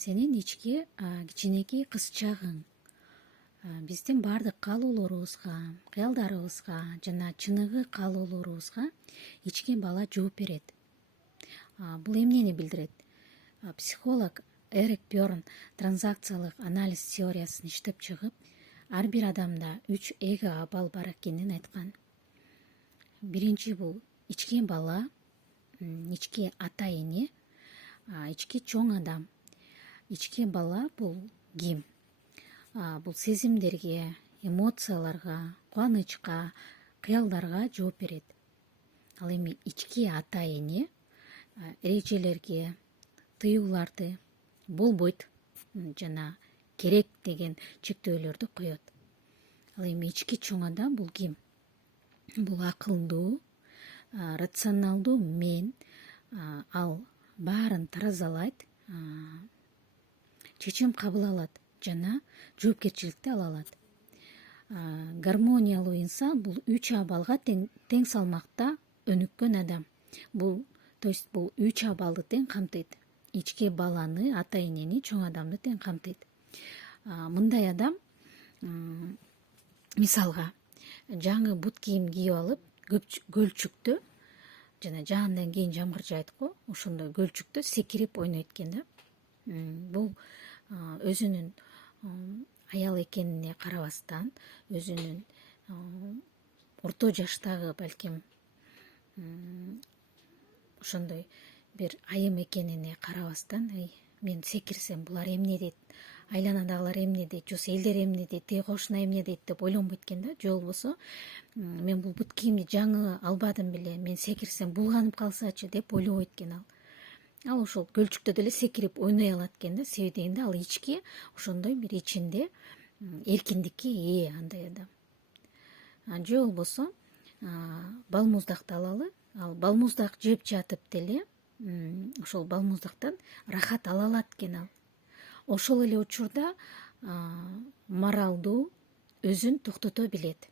Сенин ички кичинекей кызчагың биздин баардык каалоолорубузга, кыялдарыбызга жана чыныгы каалоолорубузга ички бала жооп берет. Бул эмнени билдирет? Психолог Эрик Бёрн транзакциялык анализ теориясын иштеп чыгып, ар бир адамда 3 эго абал бар экенин айткан. Биринчи бул ички бала, ички ата эне, ички чоң адам. Ички бала бул ким? Бул сезимдерге, эмоцияларга, кубанычка, кыялдарга жооп берет. Ал эми ички ата эне эрежелерге, тыюуларды болбойт жана керек деген чектөөлөрдү коет. Ал эми ички чоң адам бул ким? Бул акылдуу, рационалдуу мен, ал баарын таразалайт, чечим кабыл алат жана жоопкерчиликти ала алат. Гармониялуу инсан бул 3 абалга тең салмакта өнүккөн адам. Бул 3 абалды тең камтыйт. Ички баланы, ата энени, чоң адамды тең камтыйт. Мындай адам мисалга жаңы бут кийим кийип алып, көлчүктө жана жаандан кийин жамгыр жаайт го, ошондой көлчүктө секирип ойнойт экен да. Бул өзүнүн аял экенине карабастан, өзүнүн орто жаштагы балким ошондой бир айым экенине карабастан, мен секирсем булар эмне дейт, айланадагылар эмне дейт, жок элдер эмне дейт, тиги кошуна эмне дейт деп ойлонбойт экен да. Же болбосо мен бул бут кийимди жаңы албадым беле, мен секирсем булганып калсачы деп ойлобойт экен ал. Ал ошол көлчүктө деле секирип ойной алат экен да. Себеби дегенде ал ички ошондой бир ичинде эркиндикке ээ андай адам. Же болбосо балмуздакты алалы. Ал балмуздак жеп жатып деле ошол балмуздактан рахат ала алат экен ал. Ошол эле учурда моралдуу, өзүн токтото билет.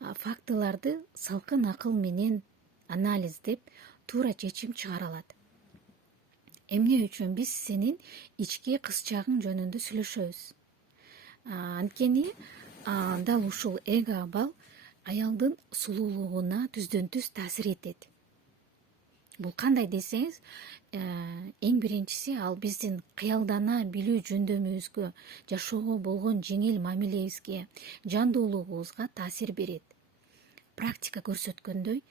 Фактыларды салкын акыл менен анализдеп, туура чечим чыгара алат. Эмне үчүн биз сенин ички кызчагың жөнүндө сүйлөшөбүз? Анткени дал ушул эго абал аялдын сулуулугуна түздөн түз таасир этет. Бул кандай десеңиз, эң биринчиси ал биздин кыялдана билүү жөндөмүбүзгө, жашоого болгон жеңил мамилебизге, жандуулугубузга таасир берет. Практика көрсөткөндөй,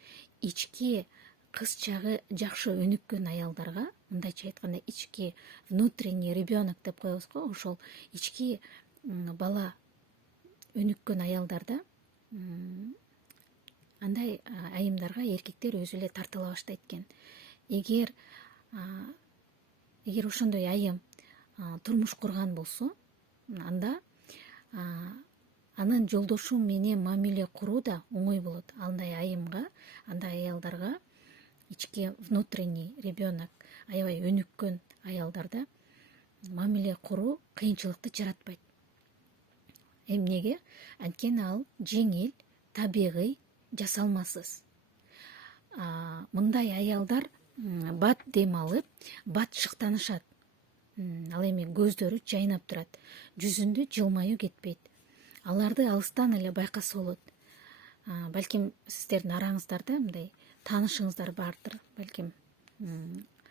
ички кызчагы жакшы өнүккөн аялдарга, мындайча айтканда, ички внутренний ребенок деп коебуз го, ошол ички бала өнүккөн аялдарда андай айымдарга эркектер өзү эле тартыла баштайт экен. Эгер ошондой айым турмуш курган болсо, анда анын жолдошу менен мамиле куруу да оңой болот. Андай айымга, андай аялдарга ички внутренний ребенок, аябай өнүккөн аялдарда мамиле куруу кыйынчылыкты жаратпайт. Эмнеге? Анткени ал жеңил, табигый, жасалмасыз. Мындай аялдар бат дем алып, бат шыктанышат. Ал эми көздөрү жайнап турат, жүзүндө жылмаюу кетпейт. Аларды алыстан эле байкаса болот. Балким сиздердин араңыздарда мындай таанышыңыздар бардыр, балким.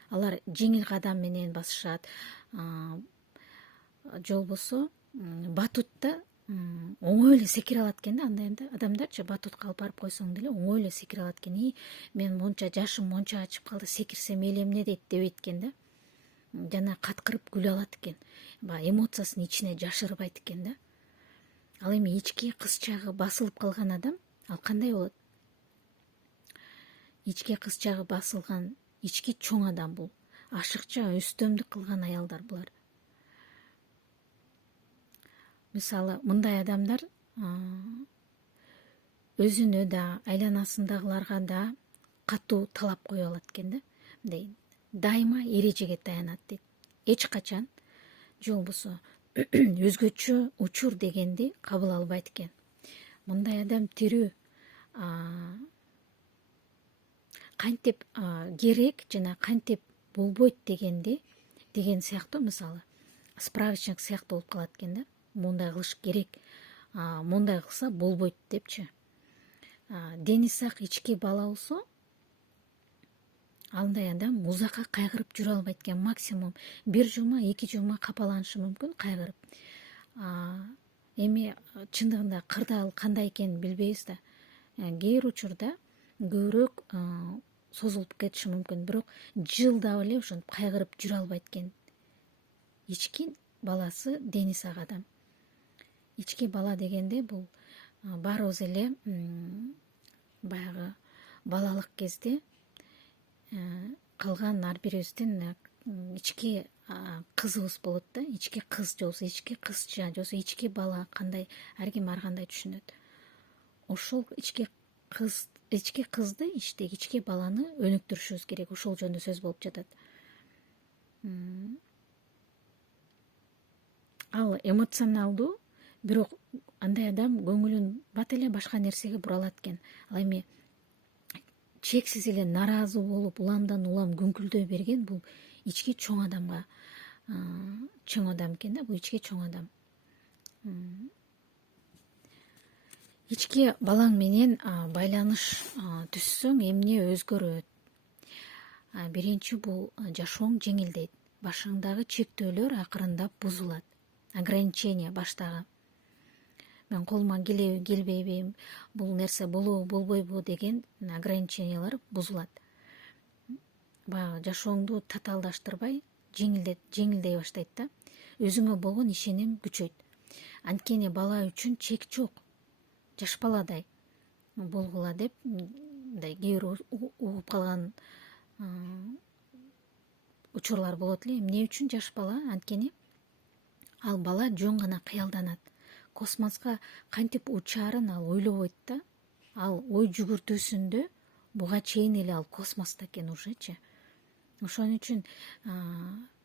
Алар жеңил кадам менен басышат. Же болбосо батутта оңой эле секире алат экен да. Андай адамдарчы батутка алып барып койсоң деле оңой эле секире алат экен. Мен монча жашым мончага чыгып калды, секирсем эл эмне дейт дебейт экен да. Жана каткырып күлө алат экен. Эмоциясын ичине жашырбайт экен да. Ал эми ички кызчагы басылып калган адам, ал кандай болот? Ички кызчагы басылган ички чоң адам бул. Ашыкча үстөмдүк кылган аялдар булар. Мисалы, мындай адамдар өзүнө да, айланасындагыларга да катуу талап кое алат экен да. Мындай дайыма эрежеге таянат дейт. Эч качан же болбосо өзгөчө учур дегенди кабыл албайт экен. Мындай адам тирүү кантип керек жана кантип болбойт деген сыяктуу, мисалы, справочник сыяктуу болуп калат экен да. Мындай кылыш керек, мындай кылса болбойт депчи. Дени сак ички бала болсо, андай адам узакка кайгырып жүрө албайт экен. Максимум 1 жума 2 жума капаланышы мүмкүн кайгырып. Эми чындыгында кырдаал кандай экенин билбейбиз да. Кээ бир учурда көбүрөөк созулуп кетиши мүмкүн, бирок жылдап эле ошентип кайгырып жүрө албайт экен. Ички баласы дени сак адам. Ички бала дегенде бул баарыбыз эле баягы балалык кезде калган ар бирибиздин ички кызыбыз болот да. Ички кыз же болбосо ички кызча же болбосо ички бала, кандай ар ким ар кандай түшүнөт. Ошол ички кызды, иштеги ички баланы өнүктүрүшүбүз керек. Ошол жөнүндө сөз болуп жатат. Ал эмоционалдуу, бирок андай адам көңүлүн бат эле башка нерсеге бура алат экен. Ал эми чексиз эле нааразы болуп, уламдан улам күңкүлдөй берген бул ички чоң адамга чоң адам экен да, бул ички чоң адам. Ички балаң менен байланыш түзсөң эмне өзгөрөт? Биринчи бул жашооң жеңилдейт. Башыңдагы чектөөлөр акырындап бузулат. Ограничение баштагы. Мен колума келеби, келбейби, бул нерсе болобу, болбойбу деген ограничениялар бузулат. Баягы жашооңду татаалдаштырбай, жеңилдей баштайт да. Өзүңө болгон ишеним күчөйт. Анткени бала үчүн чек жок. Жаш баладай болгула деп кээ бир угуп калган учурлар болот эле. Эмне үчүн жаш бала? Анткени ал бала жөн гана кыялданат. Космоско кантип учаарын ал ойлобойт да. Ал ой жүгүртүүсүндө буга чейин эле ал космосто экен ужечи. Ошон үчүн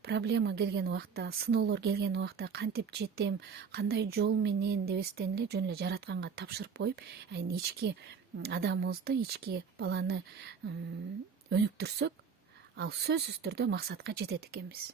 проблема келген убакта, сыноолор келген убакта кантип жетем, кандай жол менен дебестен эле жөн эле жаратканга тапшырып коюп, ички адамыбызды, ички баланы өнүктүрсөк, ал сөзсүз түрдө максатка жетет экенбиз.